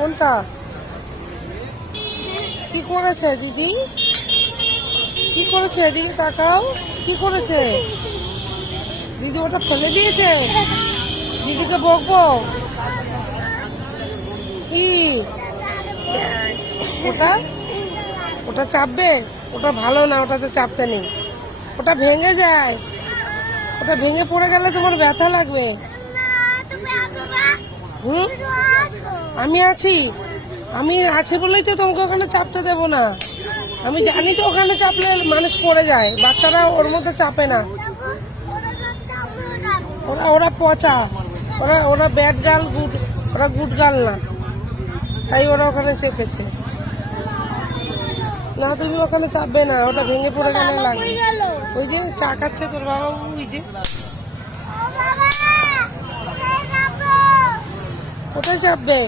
কোনটা? কি করেছে দিদি? কি করেছে? এদিকে তাকাও। কি করেছে দিদি? ওটা ফেলে দিয়েছে। দিদিকে বকবো? কি ওটা? ওটা চাপবে? ওটা ভালো না, ওটাতে চাপতে নেই। ওটা ভেঙে যায়। ওটা ভেঙে পড়ে গেলে তোমার ব্যথা লাগবে। হুম, আমি আছি। আমি আছি বলেই তো তোমাকে ওখানে চাপতে দেবো না। আমি জানি তো ওখানে চাপলে মানুষ পড়ে যায়, বাচ্চারা ওর মধ্যে চাপে না। ওরা ওরা পচা, ওরা ওরা ব্যাড গার্ল, ওরা গুড গার্ল না, তাই ওরা ওখানে চেপেছে। না, তুমি ওখানে চাপবে না, ওটা ভেঙে পড়ে গেলে লাগবে। ওই যে চা খাচ্ছে তোর বাবা, ওই যে। কোথায় চাপবে?